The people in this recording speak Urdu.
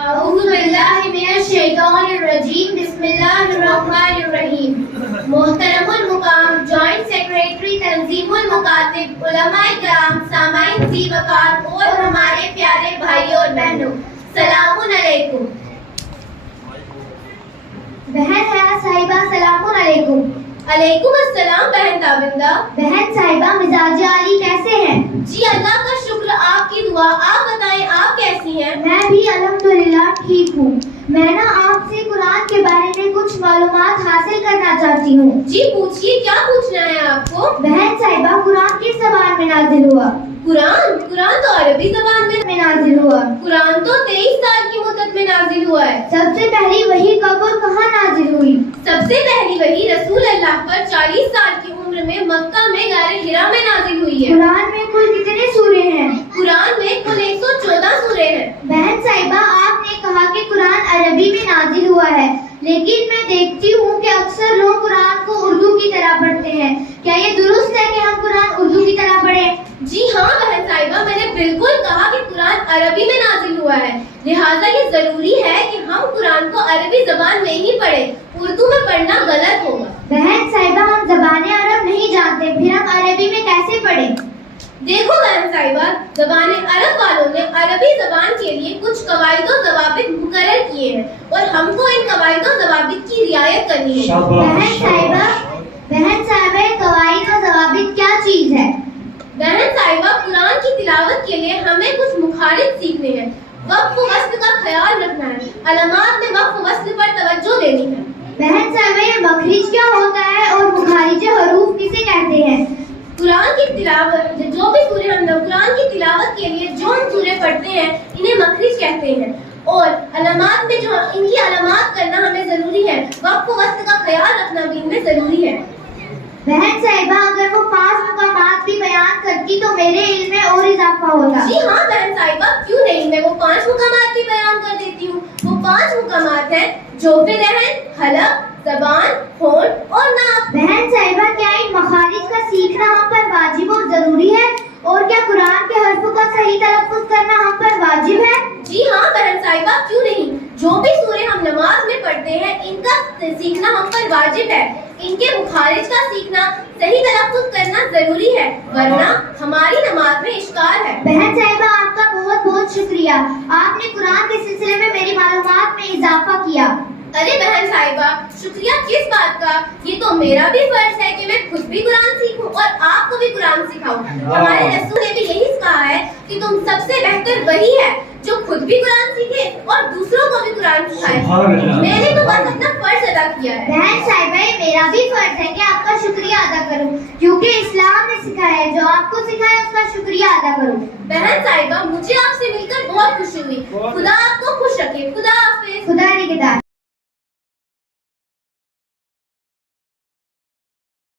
اعوذ باللہ من الشیطان الرجیم بسم اللہ الرحمن الرحیم. محترم المقام جوائنٹ سیکریٹری تنظیم المکاتب، علماء کرام، سامعین ذی وقار اور ہمارے پیارے بھائی اور بہنوں، سلام علیکم. بہن حیا صاحبہ سلام علیکم. علیکم السلام بہن تابندہ. بہن صاحبہ مزاج عالی کیسے ہیں؟ جی اللہ کا شکر، آپ کی دعا. آپ بتائیں آپ کیسی ہیں؟ میں بھی الحمدللہ ٹھیک ہوں. میں آپ سے قرآن کے بارے میں کچھ معلومات حاصل کرنا چاہتی ہوں. جی پوچھیے، کیا پوچھنا ہے آپ کو؟ بہن صاحبہ قرآن کس زبان میں نازل ہوا؟ قرآن تو عربی زبان میں نازل ہوا. قرآن تو 23 سال کی مدت میں نازل ہوا ہے. سب سے پہلی وحی کب اور کہاں نازل ہوئی؟ سب سے پہلی وحی رسول اللہ پر 40 سال کی عمر میں مکہ میں غار حرا میں نازل ہوئی ہے. قرآن میں کل کتنے سورے ہیں؟ قرآن میں کل 114 سورے ہیں. بہن صاحبہ آپ نے کہا کہ قرآن عربی میں نازل ہوا ہے، لیکن میں دیکھتی ہوں کہ اکثر لوگ قرآن کو اردو کی طرح پڑھتے ہیں. کیا یہ درست ہے کہ ہم قرآن اردو کی طرح پڑھیں؟ جی ہاں بہن صاحبہ، میں نے بالکل کہا کہ قرآن عربی میں نازل ہوا ہے، لہٰذا یہ ضروری ہے کہ ہم قرآن کو عربی زبان میں ہی پڑھیں. اردو میں پڑھنا غلط ہوگا. بہن صاحبہ ہم زبان عرب نہیں جانتے، پھر ہم عربی میں کیسے پڑھیں؟ دیکھو بہن صاحبہ، زبان عرب والوں نے عربی زبان کے لیے کچھ قواعد و ضوابط مقرر کیے ہیں اور ہم کو ان قواعد و ضوابط کی رعایت کرنی ہے. بہن صاحبہ قواعد و ضوابط کیا چیز ہے؟ بہن صاحبہ قرآن کی تلاوت کے لیے ہمیں کچھ مخارج سیکھنے ہیں. وقف و وصل کا خیال رکھنا ہے. علامات میں وقف و وصل پر توجہ دینی ہے. بہن صاحبہ یہ مخرج کیا ہوتا ہے اور مخارج حروف کسے کہتے ہیں؟ قرآن کی تلاوت جو بھی سورے ہم لوگ قرآن کی تلاوت کے لیے جو ہم سورے پڑھتے ہیں انہیں مخرج کہتے ہیں. اور علامات میں جو ان کی علامات کرنا ہمیں ضروری ہے. وقف و وصل کا خیال رکھنا بھی ان میں ضروری ہے. بہن صاحبہ اگر وہ 5 مقامات بھی بیان کرتی تو میرے علم میں اور اضافہ ہوتا. جی ہاں بہن صاحبہ کیوں نہیں، میں وہ 5 مقامات بھی بیان کر دیتی ہوں. وہ 5 مقامات ہیں جوف رحم، حلق، زبان، ہونٹ اور ناک. بہن صاحبہ کیا ان مخارج کا سیکھنا ہم پر واجب اور ضروری ہے؟ اور کیا قرآن کے حرفوں کا صحیح تلفظ کرنا ہم پر واجب ہے؟ جی ہاں بہن صاحبہ کیوں نہیں. جو بھی سورے ہم نماز میں پڑھتے ہیں ان کا سیکھنا ہم پر واجب ہے. ان کے مخارج کا سیکھنا، صحیح تلفظ کرنا ضروری ہے، ورنہ ہماری نماز میں اشکال ہے. بہن صاحبہ آپ کا بہت بہت شکریہ، آپ نے قرآن کے سلسلے میں میری معلومات میں اضافہ کیا. ارے بہن صاحبہ شکریہ کس بات کا؟ یہ تو میرا بھی فرض ہے کہ میں خود بھی قرآن سیکھوں اور آپ کو بھی قرآن سکھاؤں. ہمارے رسول نے بھی یہی کہا ہے کہ تم سب سے بہتر وہی ہے جو خود بھی قرآن سیکھے اور دوسروں کو بھی قرآن سکھائے. میں نے تو بس اپنا فرض ادا کیا ہے. بہن صاحبہ میرا بھی فرض ہے کہ آپ کا شکریہ ادا کروں، کیونکہ اسلام نے سکھایا ہے جو آپ کو سکھایا اس کا شکریہ ادا کروں. بہن صاحبہ مجھے آپ سے مل کر بہت خوشی ہوئی. خدا آپ کو خوش رکھے. خدا